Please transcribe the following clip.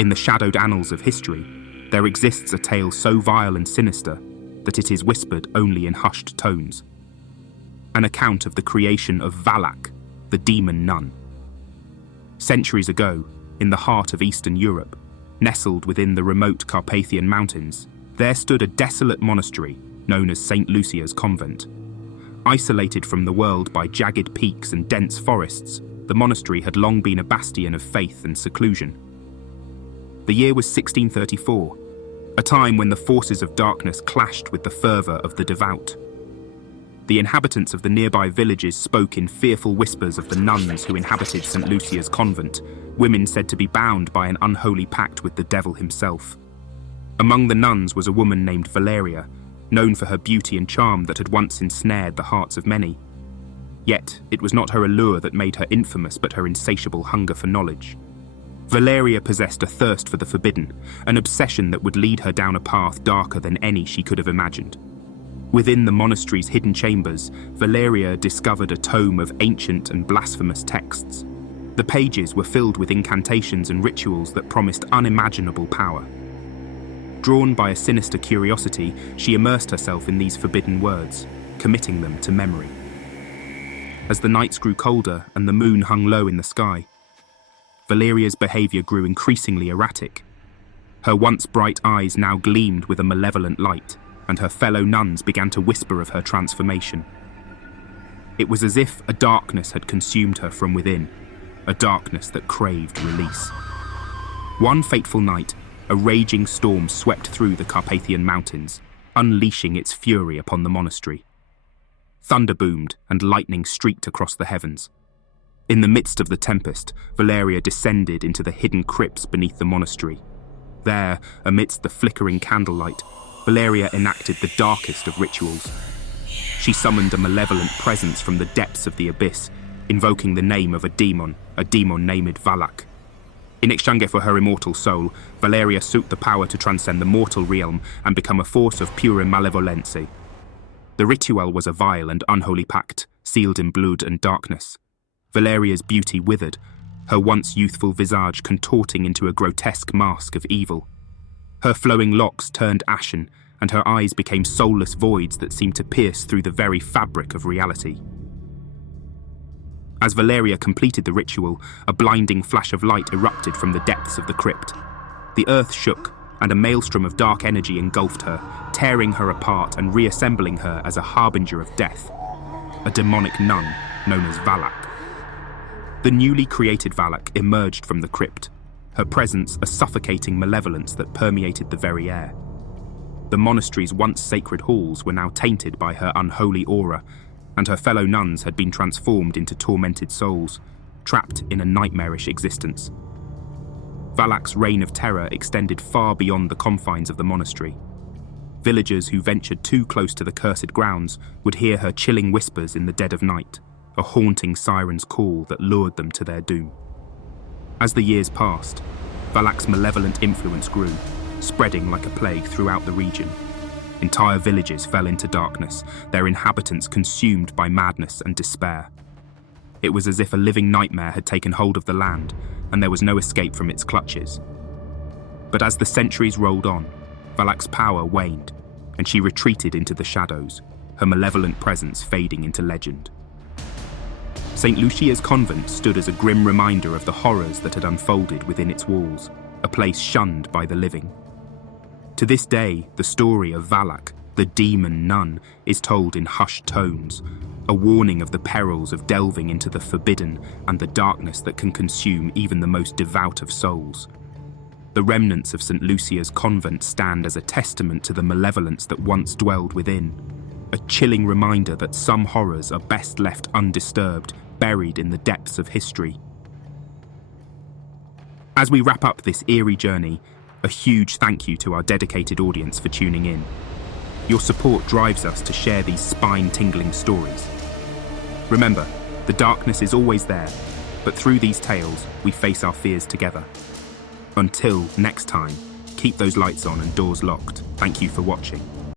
In the shadowed annals of history, there exists a tale so vile and sinister that it is whispered only in hushed tones. An account of the creation of Valak, the demon nun. Centuries ago, in the heart of Eastern Europe, nestled within the remote Carpathian Mountains, there stood a desolate monastery known as St. Lucia's Convent. Isolated from the world by jagged peaks and dense forests, the monastery had long been a bastion of faith and seclusion. The year was 1634, a time when the forces of darkness clashed with the fervour of the devout. The inhabitants of the nearby villages spoke in fearful whispers of the nuns who inhabited St. Lucia's convent, women said to be bound by an unholy pact with the devil himself. Among the nuns was a woman named Valeria, known for her beauty and charm that had once ensnared the hearts of many. Yet, it was not her allure that made her infamous, but her insatiable hunger for knowledge. Valeria possessed a thirst for the forbidden, an obsession that would lead her down a path darker than any she could have imagined. Within the monastery's hidden chambers, Valeria discovered a tome of ancient and blasphemous texts. The pages were filled with incantations and rituals that promised unimaginable power. Drawn by a sinister curiosity, she immersed herself in these forbidden words, committing them to memory. As the nights grew colder and the moon hung low in the sky, Valeria's behavior grew increasingly erratic. Her once bright eyes now gleamed with a malevolent light, and her fellow nuns began to whisper of her transformation. It was as if a darkness had consumed her from within, a darkness that craved release. One fateful night, a raging storm swept through the Carpathian Mountains, unleashing its fury upon the monastery. Thunder boomed and lightning streaked across the heavens. In the midst of the tempest, Valeria descended into the hidden crypts beneath the monastery. There, amidst the flickering candlelight, Valeria enacted the darkest of rituals. She summoned a malevolent presence from the depths of the abyss, invoking the name of a demon named Valak. In exchange for her immortal soul, Valeria sought the power to transcend the mortal realm and become a force of pure malevolence. The ritual was a vile and unholy pact, sealed in blood and darkness. Valeria's beauty withered, her once youthful visage contorting into a grotesque mask of evil. Her flowing locks turned ashen, and her eyes became soulless voids that seemed to pierce through the very fabric of reality. As Valeria completed the ritual, a blinding flash of light erupted from the depths of the crypt. The earth shook, and a maelstrom of dark energy engulfed her, tearing her apart and reassembling her as a harbinger of death, a demonic nun known as Valak. The newly created Valak emerged from the crypt, her presence a suffocating malevolence that permeated the very air. The monastery's once sacred halls were now tainted by her unholy aura, and her fellow nuns had been transformed into tormented souls, trapped in a nightmarish existence. Valak's reign of terror extended far beyond the confines of the monastery. Villagers who ventured too close to the cursed grounds would hear her chilling whispers in the dead of night, a haunting siren's call that lured them to their doom. As the years passed, Valak's malevolent influence grew, spreading like a plague throughout the region. Entire villages fell into darkness, their inhabitants consumed by madness and despair. It was as if a living nightmare had taken hold of the land, and there was no escape from its clutches. But as the centuries rolled on, Valak's power waned, and she retreated into the shadows, her malevolent presence fading into legend. St. Lucia's convent stood as a grim reminder of the horrors that had unfolded within its walls, a place shunned by the living. To this day, the story of Valak, the demon nun, is told in hushed tones, a warning of the perils of delving into the forbidden and the darkness that can consume even the most devout of souls. The remnants of St. Lucia's convent stand as a testament to the malevolence that once dwelled within, a chilling reminder that some horrors are best left undisturbed, buried in the depths of history. As we wrap up this eerie journey, a huge thank you to our dedicated audience for tuning in. Your support drives us to share these spine-tingling stories. Remember, the darkness is always there, but through these tales, we face our fears together. Until next time, keep those lights on and doors locked. Thank you for watching.